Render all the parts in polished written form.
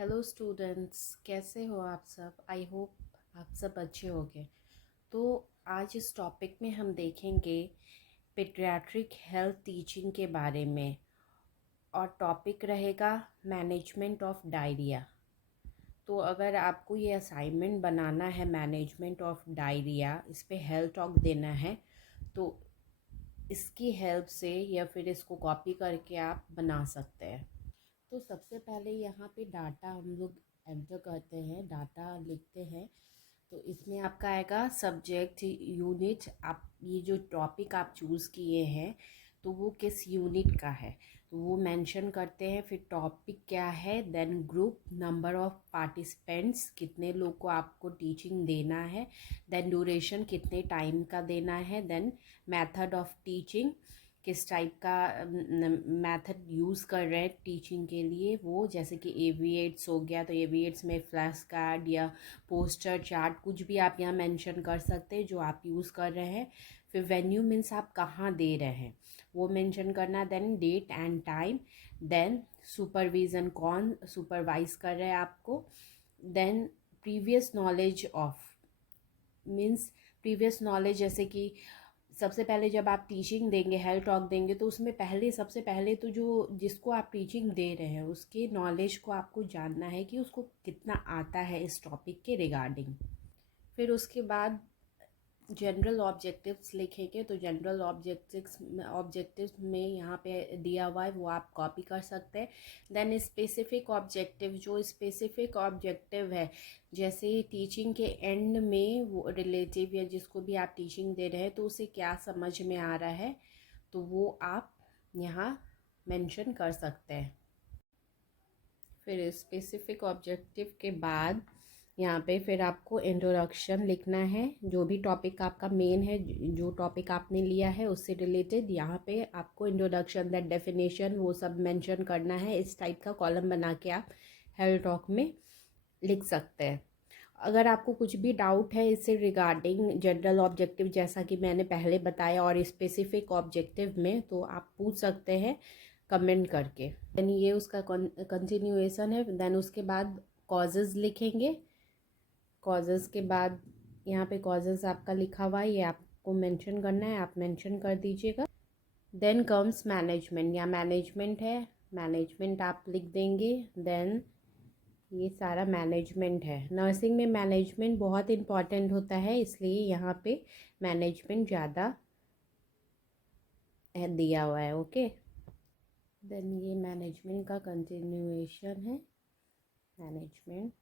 Hello students, कैसे हो आप सब। आई होप आप सब अच्छे होंगे। तो आज इस टॉपिक में हम देखेंगे पीडियाट्रिक हेल्थ टीचिंग के बारे में, और टॉपिक रहेगा मैनेजमेंट ऑफ डायरिया। तो अगर आपको ये असाइनमेंट बनाना है, मैनेजमेंट ऑफ डायरिया, इस पे हेल्थ टॉक देना है, तो इसकी हेल्प से या फिर इसको कॉपी करके आप बना सकते हैं। तो सबसे पहले यहाँ पे डाटा हम लोग एंटर करते हैं, डाटा लिखते हैं। तो इसमें आपका आएगा सब्जेक्ट यूनिट, आप ये जो टॉपिक आप चूज़ किए हैं तो वो किस यूनिट का है तो वो मेंशन करते हैं। फिर टॉपिक क्या है, then group, number of participants, कितने लोग को आपको टीचिंग देना है, देन ड्यूरेशन, कितने टाइम का देना है, देन मेथड ऑफ टीचिंग, किस टाइप का मेथड यूज़ कर रहे हैं टीचिंग के लिए, वो जैसे कि एविएट्स हो गया तो एविएट्स में फ्लैश कार्ड या पोस्टर चार्ट कुछ भी आप यहाँ मेंशन कर सकते हैं जो आप यूज़ कर रहे हैं। फिर वेन्यू मीन्स आप कहाँ दे रहे हैं वो मेंशन करना, then date and time, then supervision, कौन सुपरवाइज कर रहे हैं आपको, then previous knowledge of, means previous knowledge, जैसे कि सबसे पहले जब आप टीचिंग देंगे, हेल्थ टॉक देंगे, तो उसमें पहले सबसे पहले तो जो जिसको आप टीचिंग दे रहे हैं उसके नॉलेज को आपको जानना है कि उसको कितना आता है इस टॉपिक के रिगार्डिंग। फिर उसके बाद जनरल ऑब्जेक्टिव्स लिखेंगे। तो जनरल ऑब्जेक्टिव्स में यहाँ पे दिया हुआ है वो आप कॉपी कर सकते हैं। देन स्पेसिफिक ऑब्जेक्टिव, जो स्पेसिफिक ऑब्जेक्टिव है, जैसे टीचिंग के एंड में वो रिलेटिव या जिसको भी आप टीचिंग दे रहे हैं तो उसे क्या समझ में आ रहा है तो वो आप यहाँ मेंशन कर सकते हैं। फिर स्पेसिफिक ऑब्जेक्टिव के बाद यहाँ पे फिर आपको इंट्रोडक्शन लिखना है, जो भी टॉपिक आपका मेन है, जो टॉपिक आपने लिया है उससे रिलेटेड यहाँ पे आपको इंट्रोडक्शन, दैट डेफिनेशन, वो सब मेंशन करना है। इस टाइप का कॉलम बना के आप हेल्थ टॉक में लिख सकते हैं। अगर आपको कुछ भी डाउट है इससे रिगार्डिंग जनरल ऑब्जेक्टिव, जैसा कि मैंने पहले बताया, और स्पेसिफिक ऑब्जेक्टिव में, तो आप पूछ सकते हैं कमेंट करके। देन ये उसका कंटिन्यूएशन है। देन उसके बाद कॉजेज़ लिखेंगे। कॉजेज़ के बाद यहाँ पे कॉजेज़ आपका लिखा हुआ है, ये आपको मेंशन करना है, आप मेंशन कर दीजिएगा। देन कम्स मैनेजमेंट, या मैनेजमेंट है, मैनेजमेंट आप लिख देंगे। देन ये सारा मैनेजमेंट है। नर्सिंग में मैनेजमेंट बहुत इम्पॉर्टेंट होता है, इसलिए यहाँ पे मैनेजमेंट ज़्यादा दिया हुआ है। ओके, देन ये मैनेजमेंट का कंटिन्यूएशन है, मैनेजमेंट।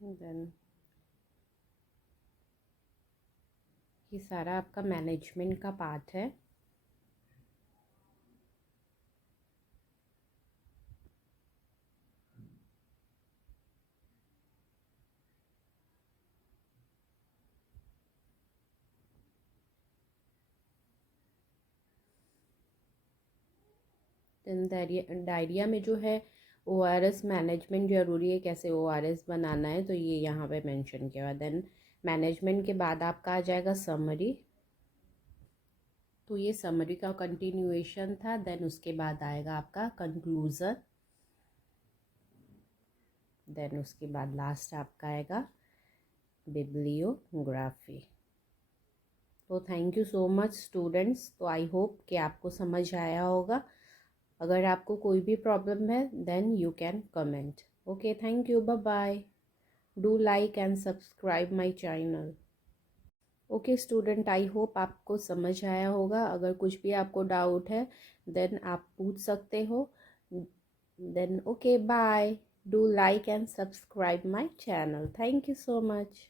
देन ये सारा आपका मैनेजमेंट का पार्ट है। देन डायरिया में जो है ORS मैनेजमेंट ज़रूरी है, कैसे ORS बनाना है तो ये यहाँ पे मेंशन किया हुआ। देन मैनेजमेंट के बाद आपका आ जाएगा समरी, तो ये समरी का कंटिन्यूएशन था। देन उसके बाद आएगा आपका कंक्लूज़न। देन उसके बाद लास्ट आपका आएगा बिब्लियोग्राफी। तो thank you so much students. तो आई होप कि आपको समझ आया होगा। अगर आपको कोई भी प्रॉब्लम है then you can comment. Okay, thank you, bye bye. Do like and subscribe my channel. Okay student, I hope आपको समझ आया होगा। अगर कुछ भी आपको डाउट है देन आप पूछ सकते हो। Then okay, bye. Do like and subscribe my channel. Thank you so much.